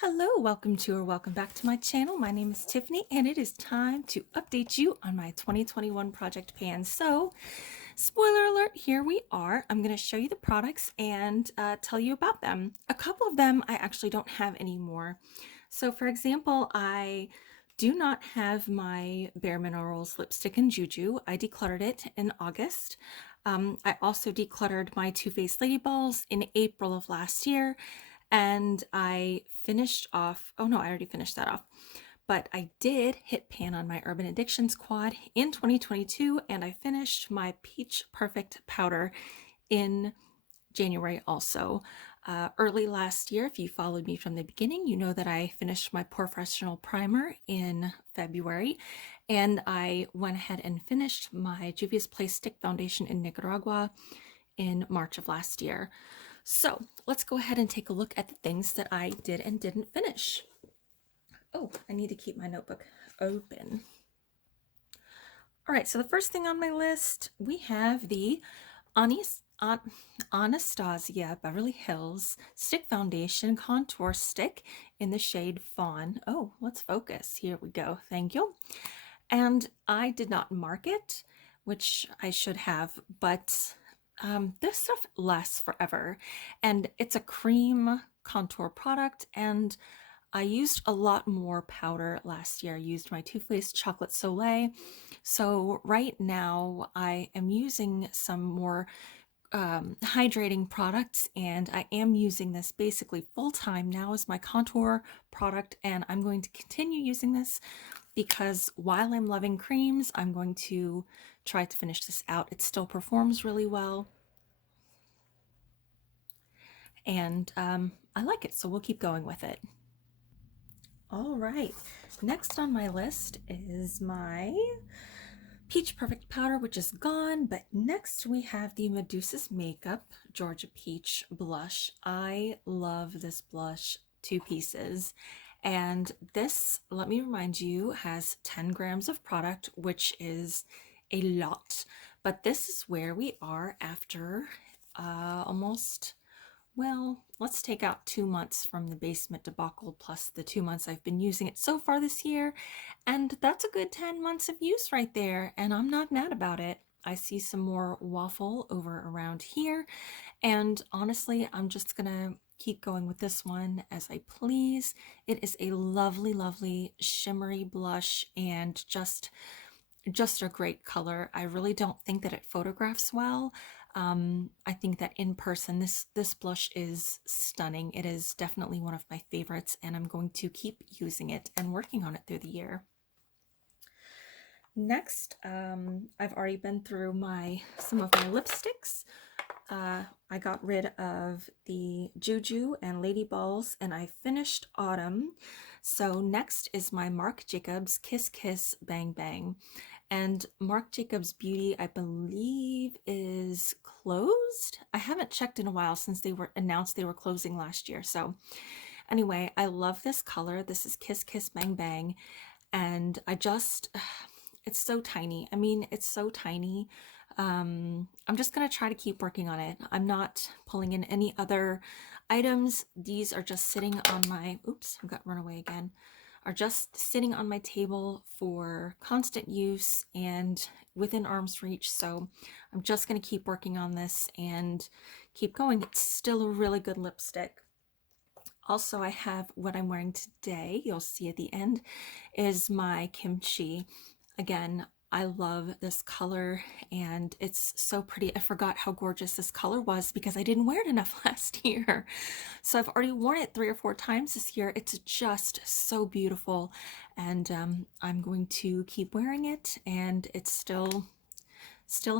Hello, welcome to or welcome back to my channel. My name is Tiffany and it is time to update you on my 2021 project pan. So, spoiler alert, here we are. I'm going to show you the products and tell you about them. A couple of them I actually don't have anymore. So, for example, I do not have my Bare Minerals lipstick in Juju. I decluttered it in August. I also decluttered my Too Faced Lady Balls in April of last year. And I finished off, oh no, I already finished that off. But I did hit pan on my Urban Addictions quad in 2022, and I finished my Peach Perfect powder in January also. Early last year, if you followed me from the beginning, you know that I finished my Professional Primer in February, and I went ahead and finished my Juvia's Place Stick Foundation in Nicaragua in March of last year. So let's go ahead and take a look at the things that I did and didn't finish. Oh, I need to keep my notebook open. All right, so the first thing on my list, we have the Anastasia Beverly Hills Stick Foundation Contour Stick in the shade Fawn. Oh, let's focus. Here we go. Thank you. And I did not mark it, which I should have, but this stuff lasts forever. And it's a cream contour product, and I used a lot more powder last year. I used my Too Faced Chocolate Soleil. So right now I am using some more hydrating products, and I am using this basically full time now as my contour product, and I'm going to continue using this because while I'm loving creams, I'm going to try to finish this out. It still performs really well, and I like it, so we'll keep going with it. All right, next on my list is my Peach Perfect powder, which is gone, but next we have the Medusa's Makeup Georgia Peach blush. I love this blush, 2 pieces. And this, let me remind you, has 10 grams of product, which is a lot. But this is where we are after almost, well, let's take out 2 months from the basement debacle plus the 2 months I've been using it so far this year. And that's a good 10 months of use right there. And I'm not mad about it. I see some more waffle over around here. And honestly, I'm just gonna keep going with this one as I please. It is a lovely, lovely shimmery blush and just a great color. I really don't think that it photographs well. I think that in person, this blush is stunning. It is definitely one of my favorites, and I'm going to keep using it and working on it through the year. Next, I've already been through some of my lipsticks. I got rid of the Juju and Lady Balls, and I finished Autumn. So next is my Marc Jacobs Kiss Kiss Bang Bang. And Marc Jacobs Beauty, I believe, is closed. I haven't checked in a while since they were announced they were closing last year. So anyway, I love this color. This is Kiss Kiss Bang Bang. And it's so tiny. I mean, it's so tiny. I'm just going to try to keep working on it. I'm not pulling in any other items. These are just sitting on my, oops, I got run away again, are just sitting on my table for constant use and within arm's reach. So I'm just going to keep working on this and keep going. It's still a really good lipstick. Also, I have what I'm wearing today, you'll see at the end, is my Kimchi. Again, I love this color and it's so pretty. I forgot how gorgeous this color was because I didn't wear it enough last year. So I've already worn it 3 or 4 times this year. It's just so beautiful, and I'm going to keep wearing it, and it's still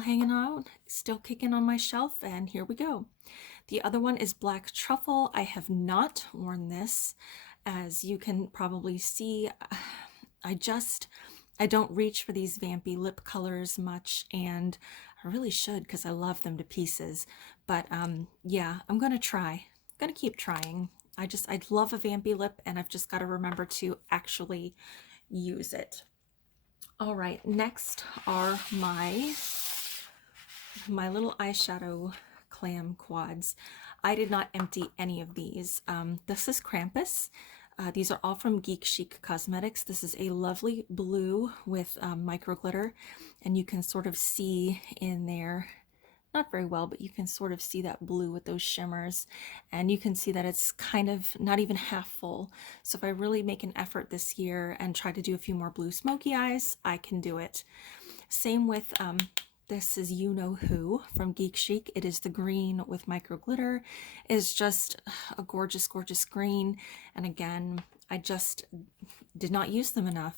hanging out, still kicking on my shelf, and here we go. The other one is Black Truffle. I have not worn this. As you can probably see, I don't reach for these vampy lip colors much, and I really should because I love them to pieces. But yeah, I'm gonna try. I'm gonna keep trying. I love a vampy lip, and I've just got to remember to actually use it. All right, next are my little eyeshadow clam quads. I did not empty any of these. This is Krampus. These are all from Geek Chic Cosmetics. This is a lovely blue with micro glitter, and you can sort of see in there, not very well, but you can sort of see that blue with those shimmers, and you can see that it's kind of not even half full. So if I really make an effort this year and try to do a few more blue smoky eyes, I can do it. Same with this is You Know Who from Geek Chic. It is the green with micro glitter. It is just a gorgeous, gorgeous green. And again, I just did not use them enough.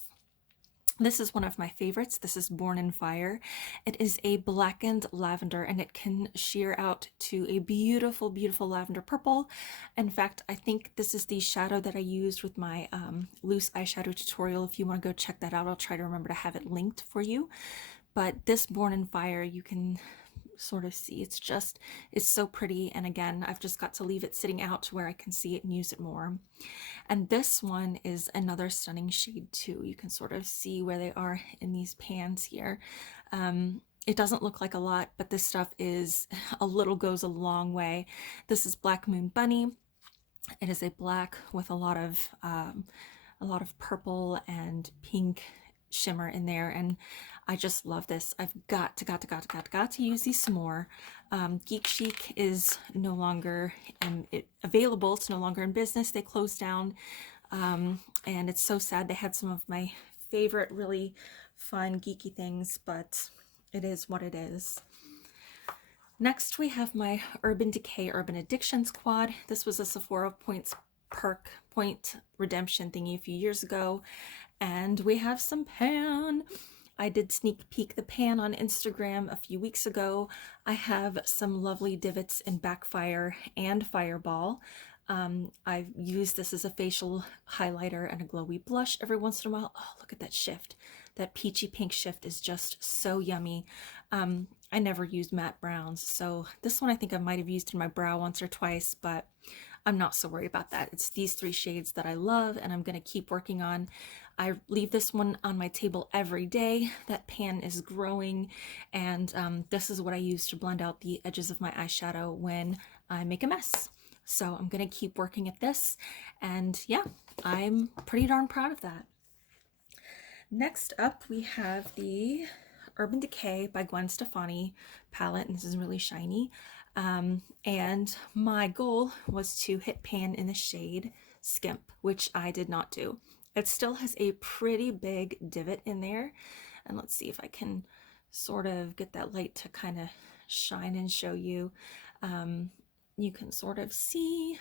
This is one of my favorites. This is Born in Fire. It is a blackened lavender, and it can sheer out to a beautiful, beautiful lavender purple. In fact, I think this is the shadow that I used with my loose eyeshadow tutorial. If you want to go check that out, I'll try to remember to have it linked for you. But this Born in Fire, you can sort of see, it's so pretty. And again, I've just got to leave it sitting out to where I can see it and use it more. And this one is another stunning shade too. You can sort of see where they are in these pans here. It doesn't look like a lot, but this stuff is a little goes a long way. This is Black Moon Bunny. It is a black with a lot of purple and pink shimmer in there, and I just love this. I've got to use these some more. Geek Chic is no longer available. It's no longer in business. They closed down, and it's so sad. They had some of my favorite really fun geeky things, but it is what it is. Next we have my Urban Decay Urban Addictions quad. This was a Sephora Points perk point redemption thingy a few years ago, and we have some pan. I did sneak peek the pan on Instagram a few weeks ago. I have some lovely divots in Backfire and Fireball. I've used this as a facial highlighter and a glowy blush every once in a while. Oh, look at that shift. That peachy pink shift is just so yummy. I never use matte browns, so this one I think I might have used in my brow once or twice, but I'm not so worried about that. It's these three shades that I love and I'm going to keep working on. I leave this one on my table every day. That pan is growing, and this is what I use to blend out the edges of my eyeshadow when I make a mess. So I'm going to keep working at this, and yeah, I'm pretty darn proud of that. Next up, we have the Urban Decay by Gwen Stefani palette, and this is really shiny. And my goal was to hit pan in the shade Skimp, which I did not do. It still has a pretty big divot in there, and let's see if I can sort of get that light to kind of shine and show you. You can sort of see,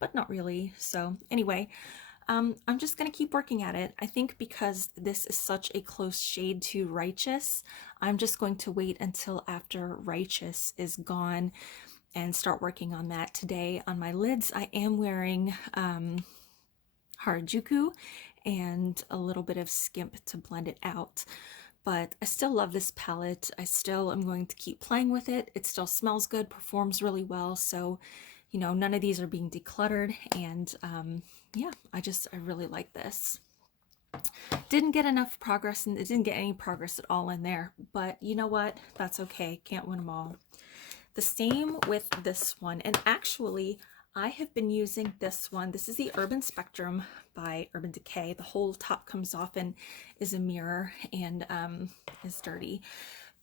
but not really. So anyway, I'm just going to keep working at it. I think because this is such a close shade to Righteous, I'm just going to wait until after Righteous is gone and start working on that. Today on my lids, I am wearing Harajuku and a little bit of Skimp to blend it out. But I still love this palette. I still am going to keep playing with it. It still smells good, performs really well. So, you know, none of these are being decluttered, and yeah, I really like this. Didn't get enough progress, and it didn't get any progress at all in there, but you know what? That's okay. Can't win them all. The same with this one, and actually I have been using this one. This is the Urban Spectrum by Urban Decay. The whole top comes off and is a mirror and is dirty,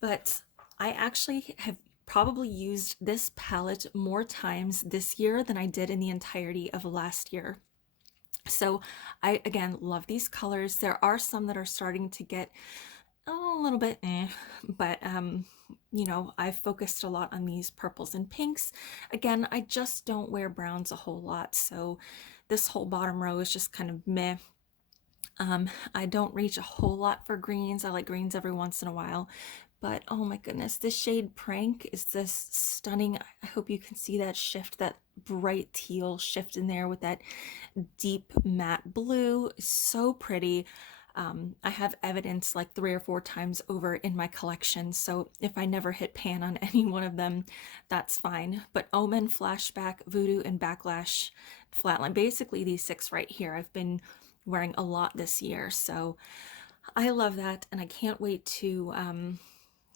but I actually have probably used this palette more times this year than I did in the entirety of last year. So I, again, love these colors. There are some that are starting to get a little bit but you know, I've focused a lot on these purples and pinks. Again, I just don't wear browns a whole lot, so this whole bottom row is just kind of meh. I don't reach a whole lot for greens. I like greens every once in a while, but oh my goodness, this shade Prank is this stunning. I hope you can see that shift, that bright teal shift in there with that deep matte blue. It's so pretty. I have evidence like 3 or 4 times over in my collection, so if I never hit pan on any one of them, that's fine. But Omen, Flashback, Voodoo, and Backlash, Flatline, basically these 6 right here, I've been wearing a lot this year, so I love that, and I can't wait to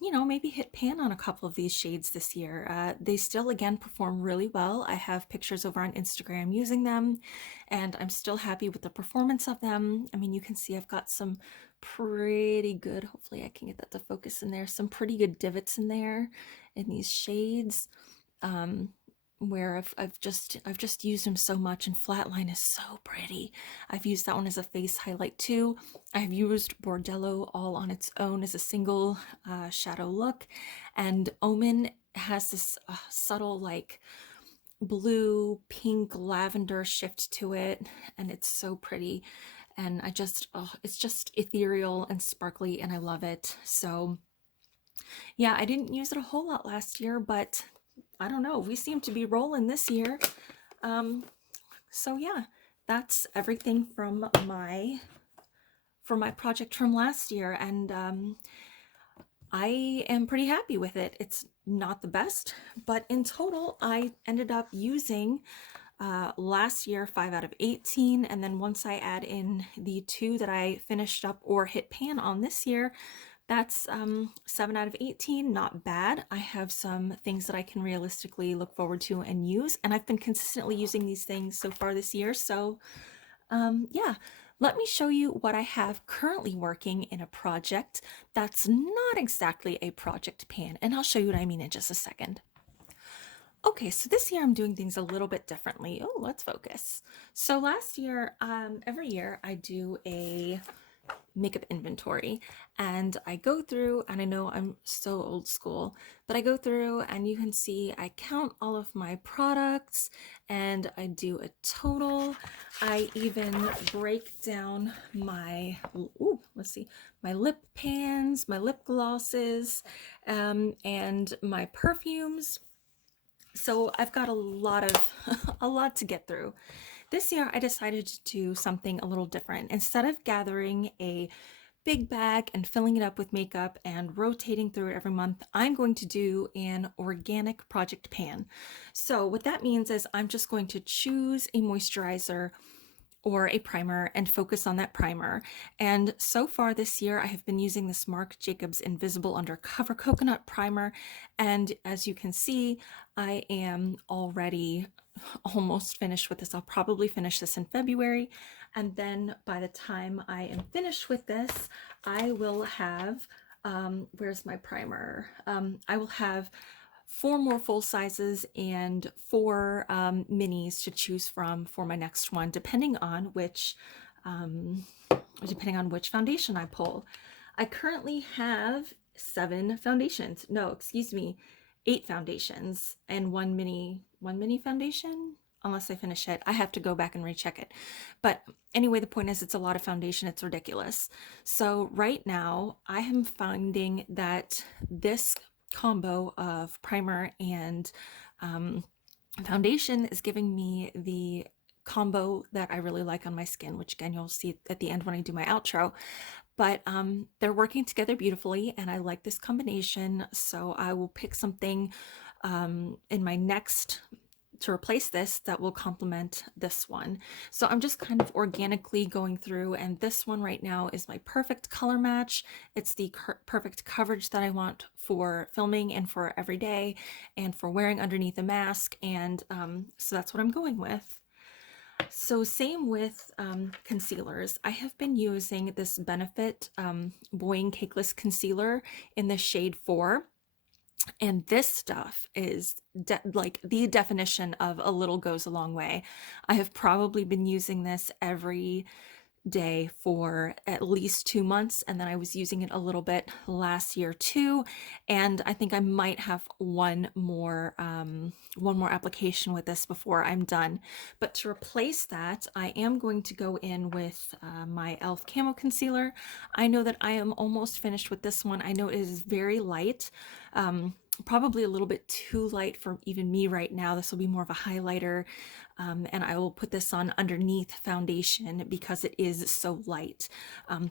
you know, maybe hit pan on a couple of these shades this year. They still, again, perform really well. I have pictures over on Instagram using them, and I'm still happy with the performance of them. I mean, you can see I've got some pretty good, hopefully I can get that to focus in there, some pretty good divots in there in these shades. Um, where I've just used them so much, and Flatline is so pretty. I've used that one as a face highlight too. I've used Bordello all on its own as a single shadow look, and Omen has this subtle like blue, pink, lavender shift to it, and it's so pretty. And it's just ethereal and sparkly, and I love it. So yeah, I didn't use it a whole lot last year, but I don't know, we seem to be rolling this year. Um, so yeah, that's everything from my project from last year, and I am pretty happy with it. It's not the best, but in total, I ended up using last year 5 out of 18, and then once I add in the 2 that I finished up or hit pan on this year, that's 7 out of 18, not bad. I have some things that I can realistically look forward to and use, and I've been consistently using these things so far this year. So yeah, let me show you what I have currently working in a project that's not exactly a project pan, and I'll show you what I mean in just a second. Okay, so this year I'm doing things a little bit differently. Oh, let's focus. So last year, every year I do a makeup inventory, and I go through, and I know I'm so old school, but I go through and you can see I count all of my products and I do a total. I even break down my, ooh, let's see, my lip pans, my lip glosses, and my perfumes. So I've got a lot of a lot to get through. This year I decided to do something a little different. Instead of gathering a big bag and filling it up with makeup and rotating through it every month, I'm going to do an organic project pan. So what that means is I'm just going to choose a moisturizer or a primer and focus on that primer. And so far this year, I have been using this Marc Jacobs Invisible Undercover Coconut Primer. And as you can see, I am already almost finished with this. I'll probably finish this in February. And then by the time I am finished with this, I will have, where's my primer? I will have 4 more full sizes and 4 minis to choose from for my next one, um, depending on which foundation I pull. I currently have 7 foundations. No, excuse me, 8 foundations and one mini foundation. Unless I finish it, I have to go back and recheck it. But anyway, the point is, it's a lot of foundation. It's ridiculous. So right now, I am finding that this combo of primer and foundation is giving me the combo that I really like on my skin, which again you'll see at the end when I do my outro. But they're working together beautifully, and I like this combination, so I will pick something in my next to replace this that will complement this one. So I'm just kind of organically going through, and this one right now is my perfect color match. It's the perfect coverage that I want for filming and for every day and for wearing underneath a mask, and so that's what I'm going with. So same with concealers. I have been using this Benefit Boeing Cakeless concealer in the shade 4. And this stuff is like the definition of a little goes a long way. I have probably been using this every day for at least 2 months, and then I was using it a little bit last year too, and I think I might have one more application with this before I'm done. But to replace that, I am going to go in with my e.l.f. Camo Concealer. I know that I am almost finished with this one. I know it is very light, probably a little bit too light for even me right now. This will be more of a highlighter, and I will put this on underneath foundation because it is so light.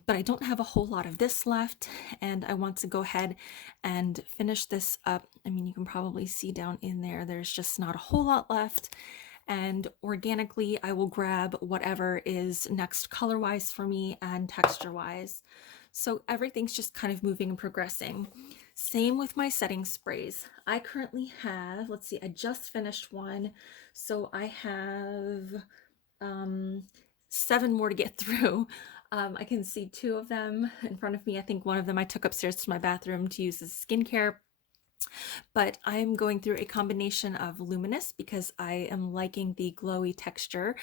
But I don't have a whole lot of this left, and I want to go ahead and finish this up. I mean, you can probably see down in there, there's just not a whole lot left. And organically, I will grab whatever is next color-wise for me and texture-wise. So everything's just kind of moving and progressing. Same with my setting sprays. I currently have, let's see, I just finished one. So I have um, 7 more to get through. I can see 2 of them in front of me. I think one of them I took upstairs to my bathroom to use as skincare. But I'm going through a combination of luminous because I am liking the glowy texture,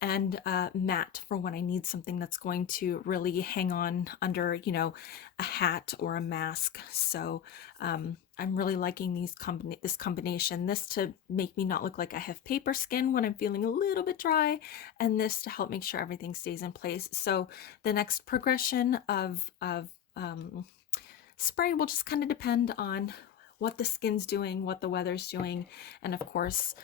and matte for when I need something that's going to really hang on under, you know, a hat or a mask. So I'm really liking this combination. This to make me not look like I have paper skin when I'm feeling a little bit dry, and this to help make sure everything stays in place. So the next progression of spray will just kind of depend on what the skin's doing, what the weather's doing, and of course,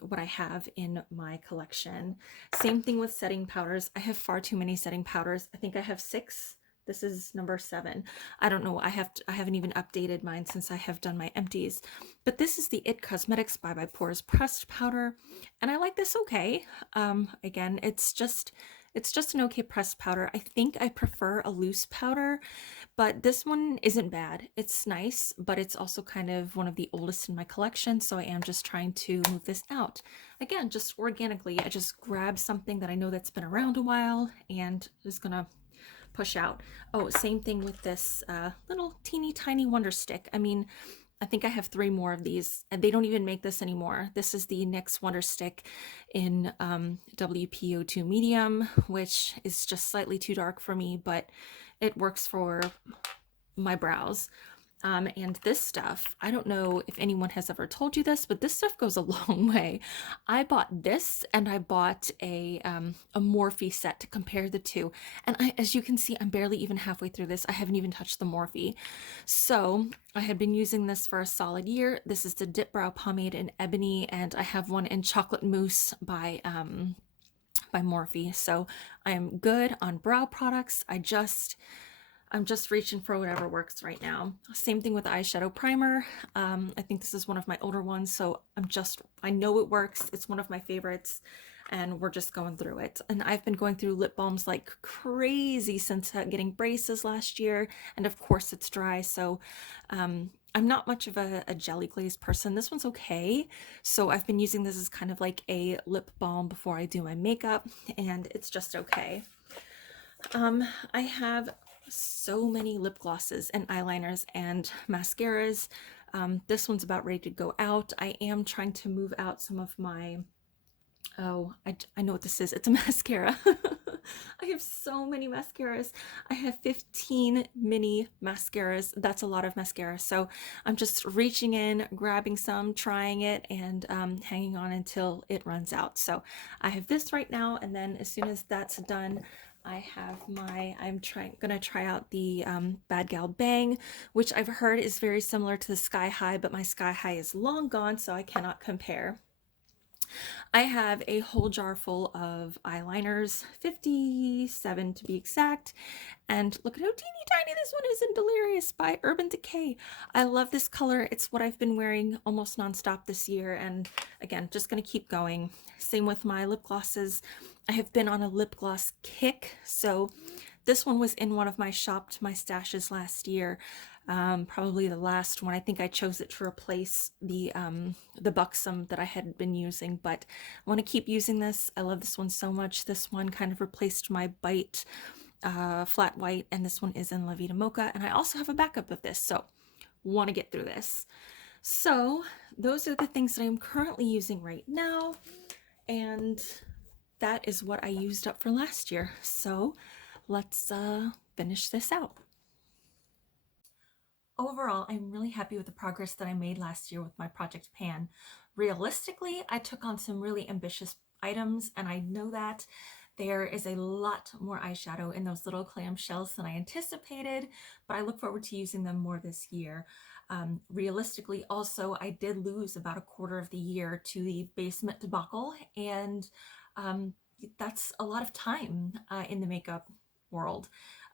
what I have in my collection. Same thing with setting powders. I have far too many setting powders. I think I have 6. This is number 7. I don't know. I haven't even updated mine since I have done my empties. But this is the It Cosmetics Bye Bye Pores pressed powder, and I like this okay. Again, it's just an okay pressed powder. I think I prefer a loose powder, but this one isn't bad. It's nice, but it's also kind of one of the oldest in my collection, so I am just trying to move this out. Again, just organically, I just grab something that I know that's been around a while and just gonna push out. Oh, same thing with this little teeny tiny Wonder Stick. I mean, I think I have 3 more of these, and they don't even make this anymore. This is the NYX Wonder Stick in WPO2 medium, which is just slightly too dark for me, but it works for my brows. And this stuff, I don't know if anyone has ever told you this, but this stuff goes a long way. I bought this, and I bought a Morphe set to compare the two. And as you can see, I'm barely even halfway through this. I haven't even touched the Morphe. So I had been using this for a solid year. This is the Dip Brow Pomade in Ebony, and I have one in Chocolate Mousse by Morphe. So I am good on brow products. I'm just reaching for whatever works right now. Same thing with eyeshadow primer. I think this is one of my older ones, so I know it works. It's one of my favorites, and we're just going through it. And I've been going through lip balms like crazy since getting braces last year, and of course it's dry, so I'm not much of a jelly glaze person. This one's okay, so I've been using this as kind of like a lip balm before I do my makeup, and it's just okay. I have so many lip glosses and eyeliners and mascaras. This one's about ready to go out. I am trying to move out some of my, oh, I know what this is. It's a mascara. I have so many mascaras. I have 15 mini mascaras. That's a lot of mascara. So I'm just reaching in, grabbing some, trying it, and hanging on until it runs out. So I have this right now, and then as soon as that's done, I'm gonna try out the Bad Gal Bang, which I've heard is very similar to the Sky High, but my Sky High is long gone, so I cannot compare. I have a whole jar full of eyeliners, 57 to be exact, and look at how teeny tiny this one is in Delirious by Urban Decay. I love this color. It's what I've been wearing almost nonstop this year, and again, just gonna keep going. Same with my lip glosses. I have been on a lip gloss kick, so this one was in one of my Shopped My Stashes last year. Probably the last one. I think I chose it to replace the Buxom that I had been using, but I want to keep using this. I love this one so much. This one kind of replaced my Bite Flat White, and this one is in La Vida Mocha, and I also have a backup of this, so want to get through this. So those are the things that I'm currently using right now, and that is what I used up for last year. So let's finish this out. Overall, I'm really happy with the progress that I made last year with my Project Pan. Realistically, I took on some really ambitious items, and I know that there is a lot more eyeshadow in those little clamshells than I anticipated, but I look forward to using them more this year. Realistically, also, I did lose about a quarter of the year to the basement debacle, and that's a lot of time in the makeup world.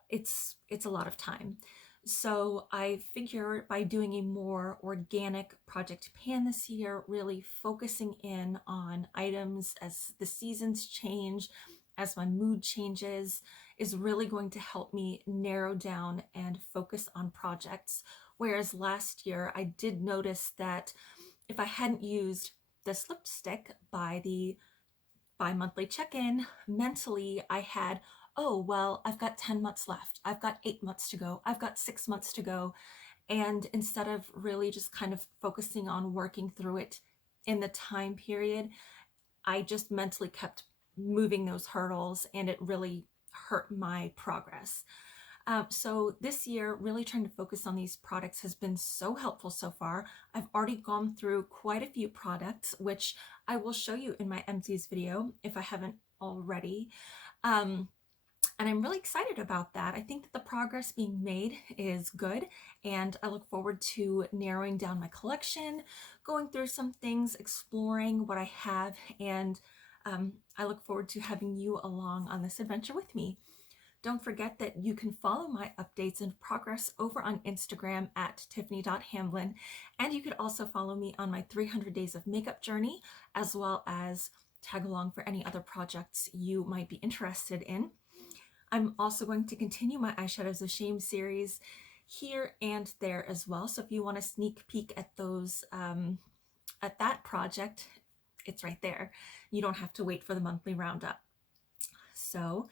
It's a lot of time. So I figure by doing a more organic Project Pan this year, really focusing in on items as the seasons change, as my mood changes, is really going to help me narrow down and focus on projects Whereas last year I did notice that if I hadn't used this lipstick by the bi-monthly check-in, mentally I had, oh, well, I've got 10 months left. I've got 8 months to go. I've got 6 months to go. And instead of really just kind of focusing on working through it in the time period, I just mentally kept moving those hurdles, and it really hurt my progress. So this year, really trying to focus on these products has been so helpful so far. I've already gone through quite a few products, which I will show you in my empties video if I haven't already. And I'm really excited about that. I think that the progress being made is good, and I look forward to narrowing down my collection, going through some things, exploring what I have, and I look forward to having you along on this adventure with me. Don't forget that you can follow my updates and progress over on Instagram at tiffany.hamlin, and you could also follow me on my 300 days of makeup journey, as well as tag along for any other projects you might be interested in. I'm also going to continue my Eyeshadows of Shame series here and there as well. So if you want a sneak peek at those, at that project, it's right there. You don't have to wait for the monthly roundup. So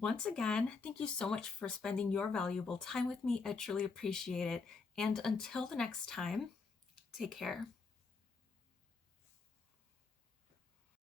once again, thank you so much for spending your valuable time with me. I truly appreciate it. And until the next time, take care.